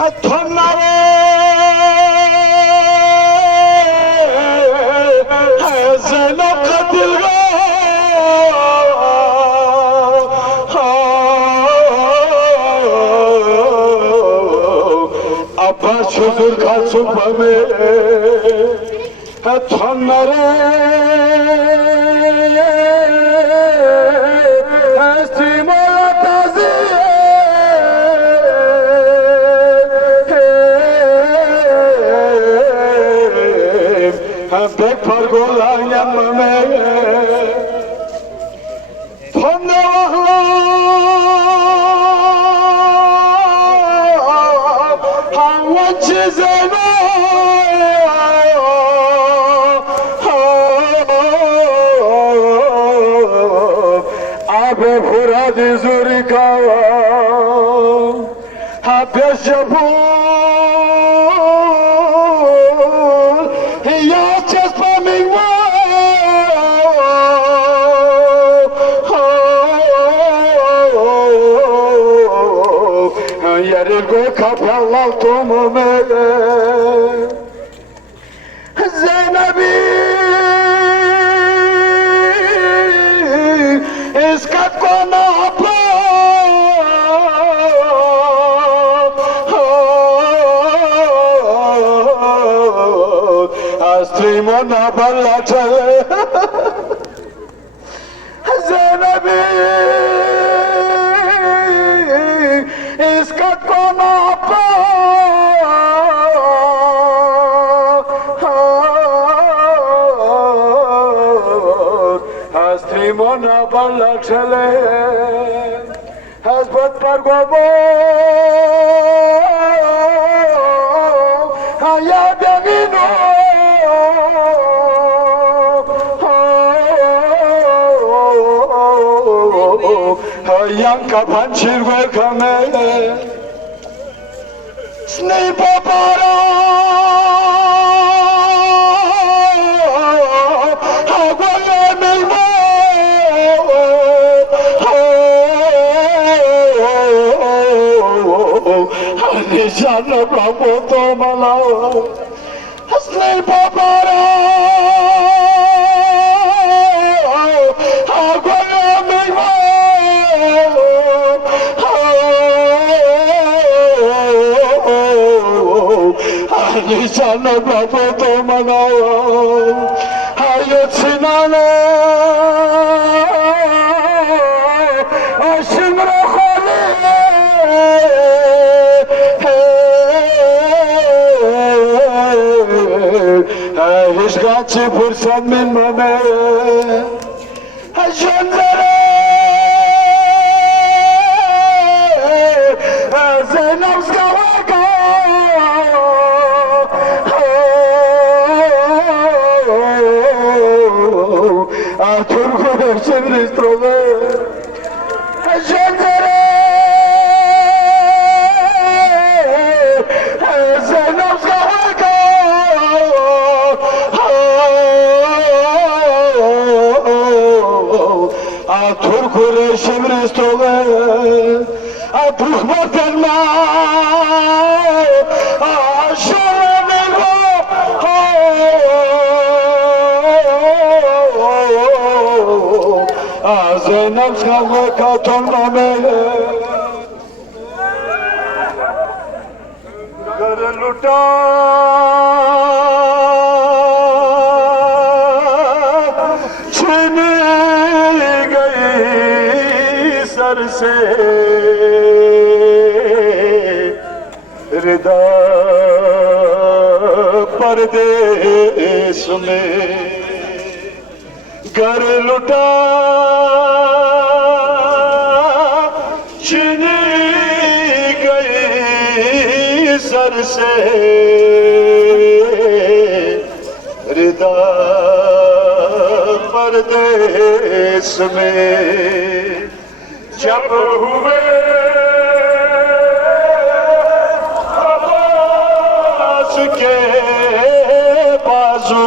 ধন্যরে যেন কাতিল গো আব্বা শ্বশুর খাসু পাবে ধন্যরে Bek pargolan yanmame Tonne vahla Hava çizene Abe furadi zurika Ha peşebu Go kapalal tomume Zeynep'i iskat kona hapa Astrimona balla çale Zeynep'i iskat kona hapa Astrimona balla çale Hazbat pargobo Hayat yamino Yanka panchir welcome Snake papara Agwaya milmo Nishana bravo to mala Snake papara Agwaya milmo Nishana bravo to manao Hayat sinane Ashimra khale Hishgachi fırsat min mame Jandere Zeynep skavaka Turco Chevristrove Jandere Zeynep skavaka Turco Chevristrove Bruch Telma Zeynep skavwe katon namele Gar luta Chhin gayi sar se Rida pardesh mein Gar luta chini gayi sar se rida pardesh mein jab huwe abbas ke bazu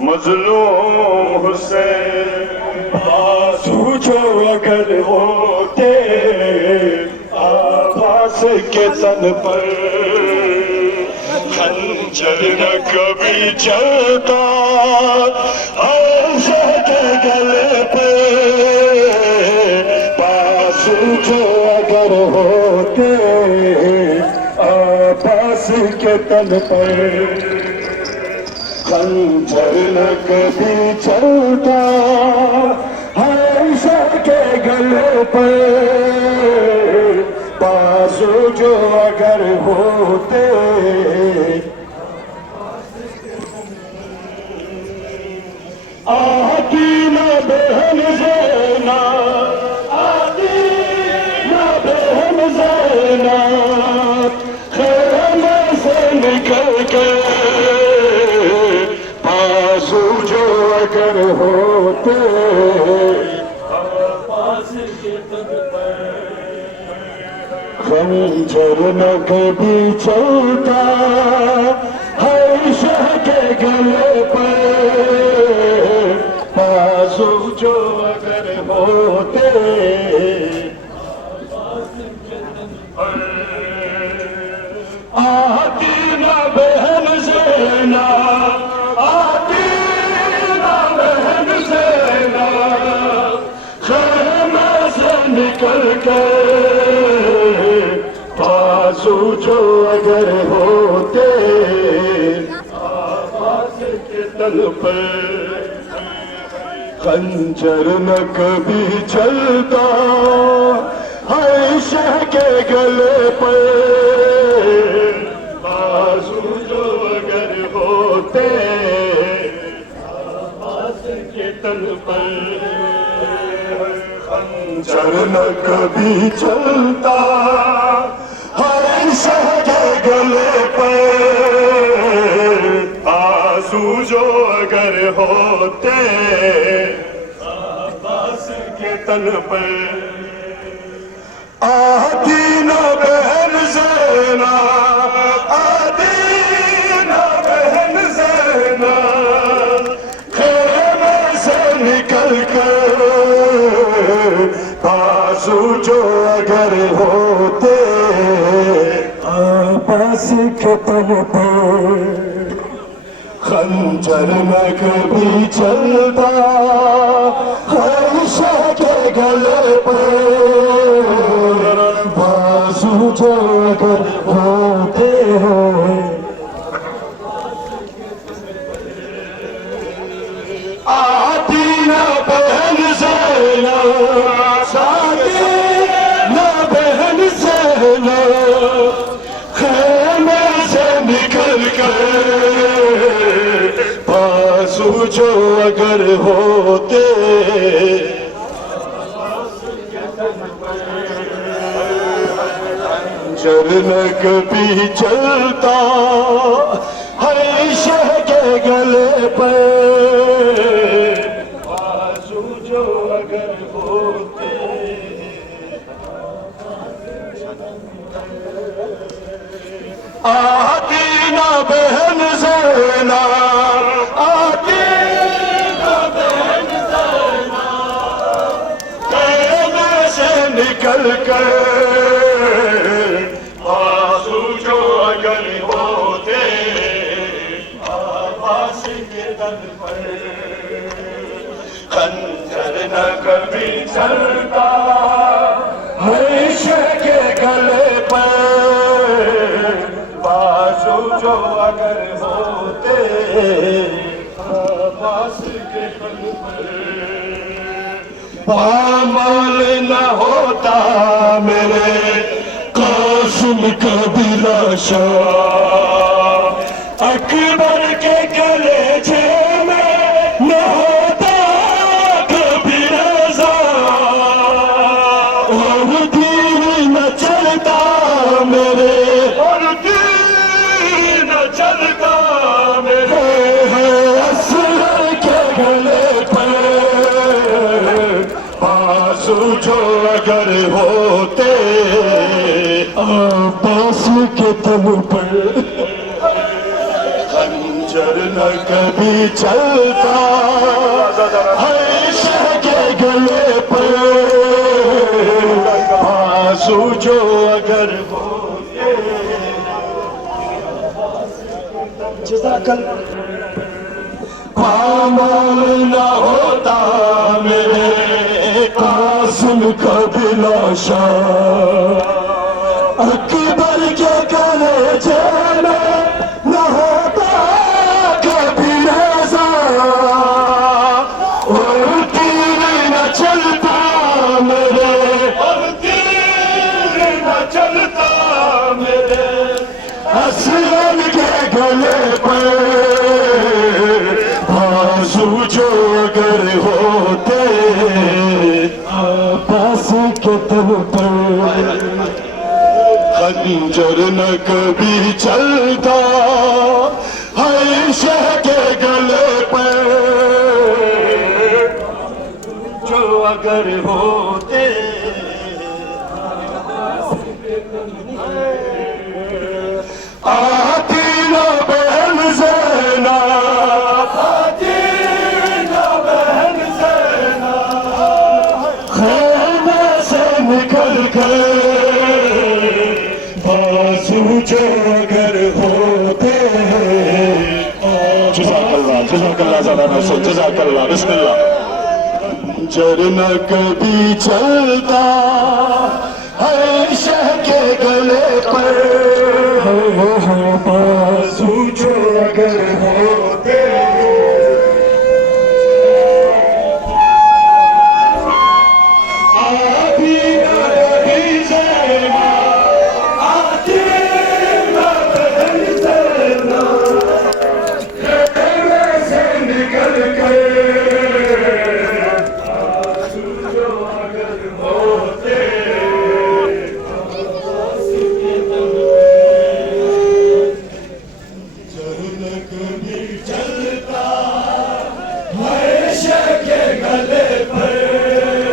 مظلوم حسین بازو جو اگر ہوتے عباس کے تن پر خنجر نہ کبھی چلتا عائشہ کے گلے پہ بازو جو اگر ہوتے عباس کے تن پر خنجر نہ کبھی چلتا عائشہ کے گلے پر بازو جو اگر ہوتے آتی نہ بہن زینب آتی نہ بہن زینب خیمے سے نکل کے بازو جو اگر ہوتے عباس کے تن پر خنجر نہ کبھی چلتا عائشہ کے گلے پر بازو جو اگر ہوتے آتی نہ بہن زینب آتی نہ بہن زینب خیمے سے نکل کے بازو جو اگر ہوتے عباس کے تن پر خنجر نہ کبھی چلتا عائشہ کے گلے پر بازو جو اگر ہوتے عباس کے تن پر خنجر نہ کبھی چلتا عائشہ کے گلے پر بازو جو اگر ہوتے عباس کے تن پر آتی نہ بہن زینب آتی نہ بہن زینب خیمے سے نکل کر بازو جو اگر ہوتے عباس کے تن پر خنجر نہ کبھی چلتا عائشہ کے گلے پر بازو جو اگر ہوتے ہیں آتی نہ بہن زینب آتی نہ بہن زینب خیمے سے نکل کر بازو جو اگر ہوتے خنجر نہ کبھی چلتا عائشہ کے گلے پر بازو جو اگر ہوتے آتی نہ بہن زینب آتی نہ بہن زینب خیمے سے نکل کر بازو جو اگر ہوتے عباس کے تن پر خنجر نہ کبھی چلتا عائشہ کے گلے پر بازو جو اگر ہوتے عباس کے تن پر پامال نہ ہوتا میرے قاسم کا بھی لاشا اکبر کے کلیجے میں نہ ہوتا کبھی رضا اور دین نہ چلتا میرے اور دین نہ چلتا میرے اصغر کے گلے پر بازو جو اگر ہوتے عباس کے تن پر خنجر نہ کبھی چلتا ہے شہ کے گلے پر بازو جو اگر ہوتے پامال نہ ہوتا میرے قاسم کا بھی لاشا اکبر کے کلیجے میں نہ ہوتا کبھی ریزہ اور تیر نہ چلتا میرے اور تیر نہ چلتا میرے اصغر کے گلے پر بازو جو اگر ہوتے آپس کے تن پر خنجر نہ کبھی چلتا ہے شہ کے گلے پر جو اگر ہوتے آتی نہ بہن زینب آتی نہ بہن زینب خیمے سے نکل کر بازو جو اگر ہوتے جزاک اللہ زیادہ نہ سو جزاک اللہ بسم اللہ خنجر نہ کبھی چلتا ہے شہ کے گلے پر بازو جو اگر ہوتے آتی نہ کبھی زینب آتی نہ بہن زینب خیمے سے نکل کر بازو جو اگر ہوتے چلتا ہے شہ کے گلے پر